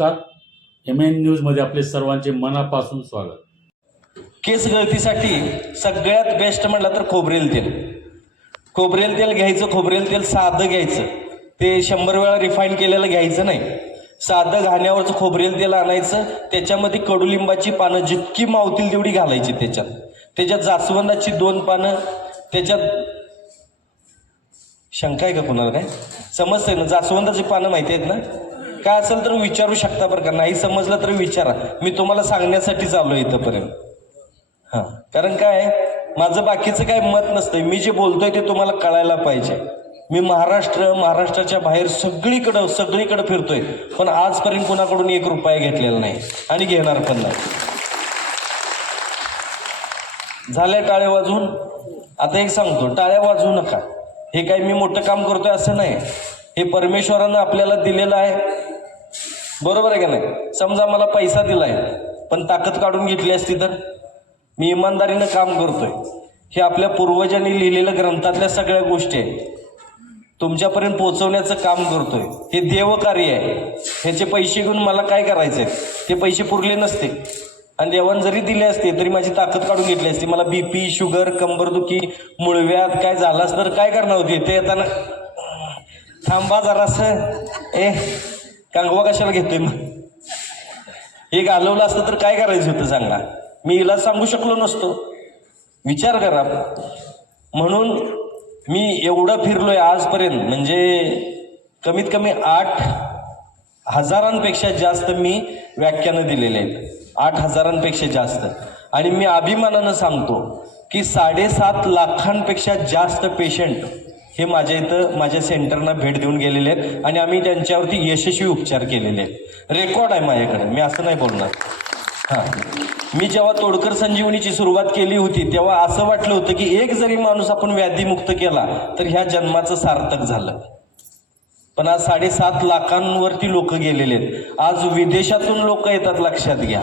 नमस्कार. MN न्यूजमध्ये आपले सर्वांचे मनापासून स्वागत. केस गळतीसाठी सगळ्यात बेस्ट म्हटलं तर खोबरेल तेल. खोबरेल तेल घ्यायचं. खोबरेल तेल साधं घ्यायचं, ते 100 वेळा रिफाईन केलेलं घ्यायचं नाही. साधं घाण्यावरचं खोबरेल तेल आणायचं. त्याच्यामध्ये कडुलिंबाची पानं जितकी मावतील तेवढी घालायची. त्याच्यात जास्वंदाची 2 पानं. त्याच्यात शंका आहे का कुणाला? काय समजतंय ना? जास्वंदाची पानं माहिती आहेत ना? काय असेल तर विचारू शकता बरं का. नाही समजलं तर विचारा. मी तुम्हाला सांगण्यासाठी चाललो इथंपर्यंत. हां, कारण काय माझं बाकीचं काय मत नसतंय. मी जे बोलतोय ते तुम्हाला कळायला पाहिजे. मी महाराष्ट्राच्या बाहेर सगळीकडं फिरतोय, पण आजपर्यंत कोणाकडून 1 रुपया घेतलेला नाही आणि घेणार पण नाही. झाल्या टाळ्या वाजवून. आता एक सांगतो, टाळ्या वाजवू नका. हे काही मी मोठं काम करतोय असं नाही. हे परमेश्वरानं आपल्याला दिलेलं आहे, बरोबर आहे का नाही? समजा मला पैसा दिलाय पण ताकद काढून घेतली असती तर? मी इमानदारीनं काम करतोय. हे आपल्या पूर्वजांनी लिहिलेल्या ग्रंथातल्या सगळ्या गोष्टी आहेत, तुमच्यापर्यंत पोहोचवण्याचं काम करतोय. हे देवकार्य आहे. ह्याचे पैसे घेऊन मला काय करायचंय? ते पैसे पुरले नसते आणि देवान जरी दिले असते तरी माझी ताकद काढून घेतली असती. मला BP, शुगर, कंबरदुखी, मुळव्याध काय झालास तर काय करणार होती? ते येताना थांबा जरासं, कांगवा कशाला घेतोय मग? हे घालवलं असतं तर काय करायचं होतं सांगा? मी हिला सांगू शकलो नसतो. विचार करा. म्हणून मी एवढं फिरलोय आजपर्यंत, म्हणजे कमीत कमी 8,000पेक्षा जास्त मी व्याख्यानं दिलेले आहेत. 8,000पेक्षा जास्त. आणि मी अभिमानानं सांगतो की 7.5 लाखांपेक्षा जास्त पेशंट हे माझ्या इथं माझ्या सेंटरना भेट देऊन गेलेले आहेत आणि आम्ही त्यांच्यावरती यशस्वी उपचार केलेले आहेत. रेकॉर्ड आहे माझ्याकडे, मी असं नाही बोलणार. हां, मी जेव्हा तोडकर संजीवनीची सुरुवात केली होती तेव्हा असं वाटलं होतं की एक जरी माणूस आपण व्याधीमुक्त केला तर ह्या जन्माचं सार्थक झालं. पण आज 7.5 लाखांवरती लोक गेलेले आहेत. आज विदेशातून लोक येतात, लक्षात घ्या.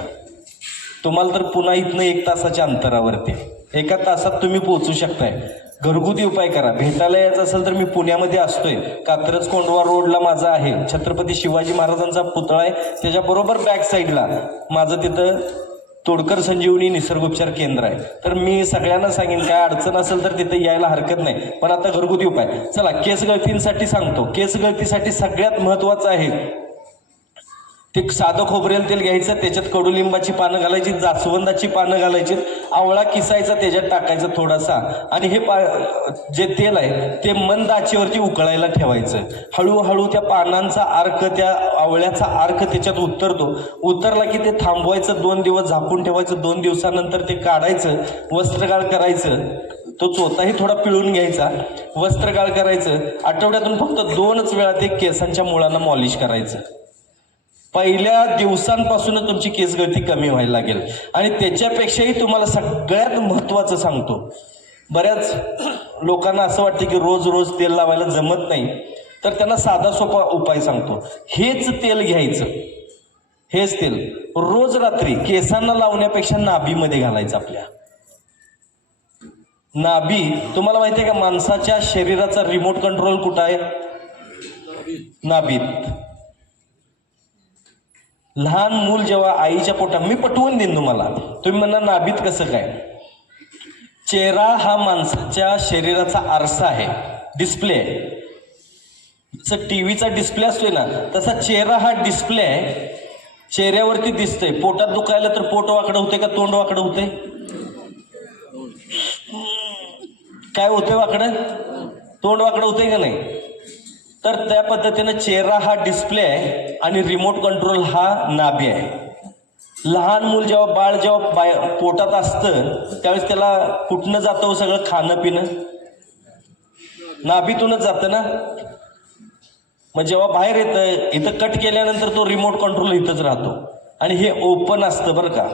तुम्हाला तर पुन्हा इथनं 1 तासाच्या अंतरावरती, 1 तासात तुम्ही पोहोचू शकताय. घरगुती उपाय करा. भेटायला यायचं असेल तर मी पुण्यामध्ये असतोय. कात्रज कोंडवा रोडला माझा आहे. छत्रपती शिवाजी महाराजांचा पुतळा आहे, त्याच्याबरोबर बॅक साईडला माझं तिथं तोडकर संजीवनी निसर्गोपचार केंद्र आहे. तर मी सगळ्यांना सांगेन, काय अडचण असेल तर तिथे यायला हरकत नाही. पण आता घरगुती उपाय चला, केस गळतींसाठी सांगतो. केस गळतीसाठी सगळ्यात महत्वाचं आहे ते साधं खोबरेल तेल घ्यायचं. त्याच्यात कडुलिंबाची पानं घालायची, जास्वंदाची पानं घालायची, आवळा किसायचा, त्याच्यात टाकायचं थोडासा. आणि हे जे तेल आहे ते मंद आचेवरती उकळायला ठेवायचं. हळूहळू त्या पानांचा अर्क, त्या आवळ्याचा अर्क त्याच्यात उतरला की ते थांबवायचं. 2 दिवस झाकून ठेवायचं. 2 दिवसानंतर ते काढायचं, वस्त्रगाळ करायचं. तो चोताही थोडा पिळून घ्यायचा, वस्त्रगाळ करायचं. आठवड्यातून फक्त 2च वेळा ते केसांच्या मुळांना मॉलिश करायचं. पहिल्या दिवसांपासूनच तुमची केस गळती कमी व्हायला लागेल. आणि त्याच्यापेक्षाही तुम्हाला सगळ्यात महत्वाचं सांगतो, बऱ्याच लोकांना असं वाटतं की रोज रोज तेल लावायला जमत नाही, तर त्यांना साधा सोपा उपाय सांगतो. हेच तेल घ्यायचं. हेच तेल रोज रात्री केसांना लावण्यापेक्षा नाभीमध्ये घालायचं. आपल्या नाभी, तुम्हाला माहिती आहे का माणसाच्या शरीराचा रिमोट कंट्रोल कुठं आहे? नाभीत. लहान मूल जेव्हा आईच्या पोटात, मी पटवून देईन तुम्हाला, तुम्ही म्हणणार नाभीत कसं काय? चेहरा हा माणसाच्या शरीराचा आरसा आहे, डिस्प्ले आहे. जसं टीव्हीचा डिस्प्ले असतोय ना, तसा चेहरा हा डिस्प्ले आहे. चेहऱ्यावरती दिसतंय. पोटात दुखायला तर पोट वाकडं होते का तोंड वाकडं होते? काय होते वाकडं? तोंड वाकडं होते का नाही? तर त्या पद्धतीनं चेहरा हा डिस्प्ले आहे आणि रिमोट कंट्रोल हा नाभी आहे. लहान मूल जेव्हा बाळ जेव्हा पोटात असतं त्यावेळेस त्याला कुठनं जातं सगळं खाणं पिणं? नाभीतूनच जातं ना. मग जेव्हा बाहेर येतं, इथं कट केल्यानंतर तो रिमोट कंट्रोल इथंच राहतो. आणि हे ओपन असतं बरं का,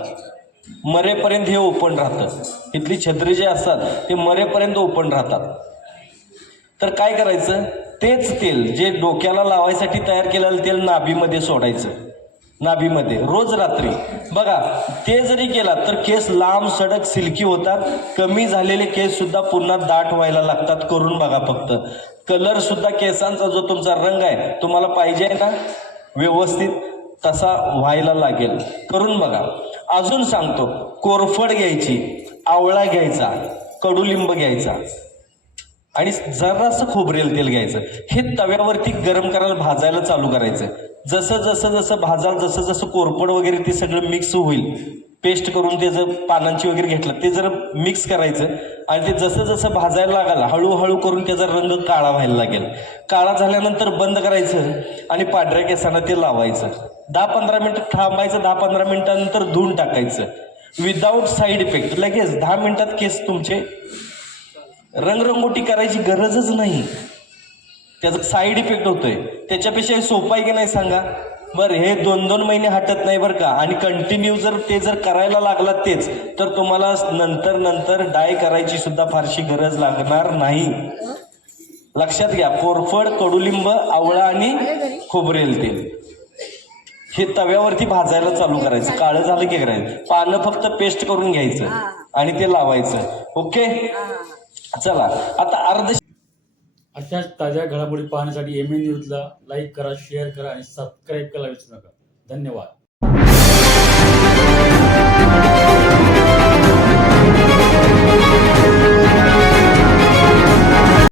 मरेपर्यंत हे ओपन राहतं. इथली छत्री जे असतात ते मरेपर्यंत ओपन राहतात. तर काय करायचं, तेच तेल जे डोक्याला लावायसाठी तयार केलेलं तेल नाभीमध्ये सोडायचं. नाभीमध्ये रोज रात्री बघा. ते जरी केला तर केस लांब सडक सिल्की होतात. कमी झालेले केस सुद्धा पुन्हा दाट व्हायला लागतात. करून बघा फक्त. कलर सुद्धा केसांचा जो तुमचा रंग आहे तुम्हाला पाहिजे आहे ना व्यवस्थित, तसा व्हायला लागेल. करून बघा. अजून सांगतो, कोरफड घ्यायची, आवळा घ्यायचा, कडुलिंब घ्यायचा आणि जरासं खोबरेल तेल घ्यायचं. हे तव्यावरती गरम करायला भाजायला चालू करायचं. जसं जसं जसं भाजाल जसं जसं कोरफड वगैरे ते सगळं मिक्स होईल, पेस्ट करून त्याचं पानांची वगैरे घेतलं ते जर मिक्स करायचं आणि ते जसं जसं भाजायला लागाल हळूहळू करून त्याचा रंग काळा व्हायला लागेल. काळा झाल्यानंतर बंद करायचं आणि पांढऱ्या केसांना ते लावायचं. 10-15 मिनिटं थांबायचं. 10-15 मिनिटांनंतर धुवून टाकायचं. Without side effect. लगेच 10 मिनिटात केस तुमचे, रंगरंगोटी करायची गरजच नाही. त्याचा साईड इफेक्ट होतोय. त्याच्यापेक्षा सोपं आहे की नाही सांगा बरं. हे 2-2 महिने हटत नाही बरं का. आणि कंटिन्यू जर ते जर करायला लागला तेच, तर तुम्हाला नंतर नंतर डाय करायची सुद्धा फारशी गरज लागणार नाही. लक्षात घ्या. कोरफड, कडुलिंब, आवळा आणि खोबरेल तेल हे तव्यावरती भाजायला चालू करायचं. काळं झालं की करायचं. पानं फक्त पेस्ट करून घ्यायचं आणि ते लावायचं. ओके, चला आता अशाच ताज्या घडामोडी पाहण्यासाठी MN न्यूजला लाईक करा, शेअर करा आणि सबस्क्राईब करायला विसरू नका. धन्यवाद.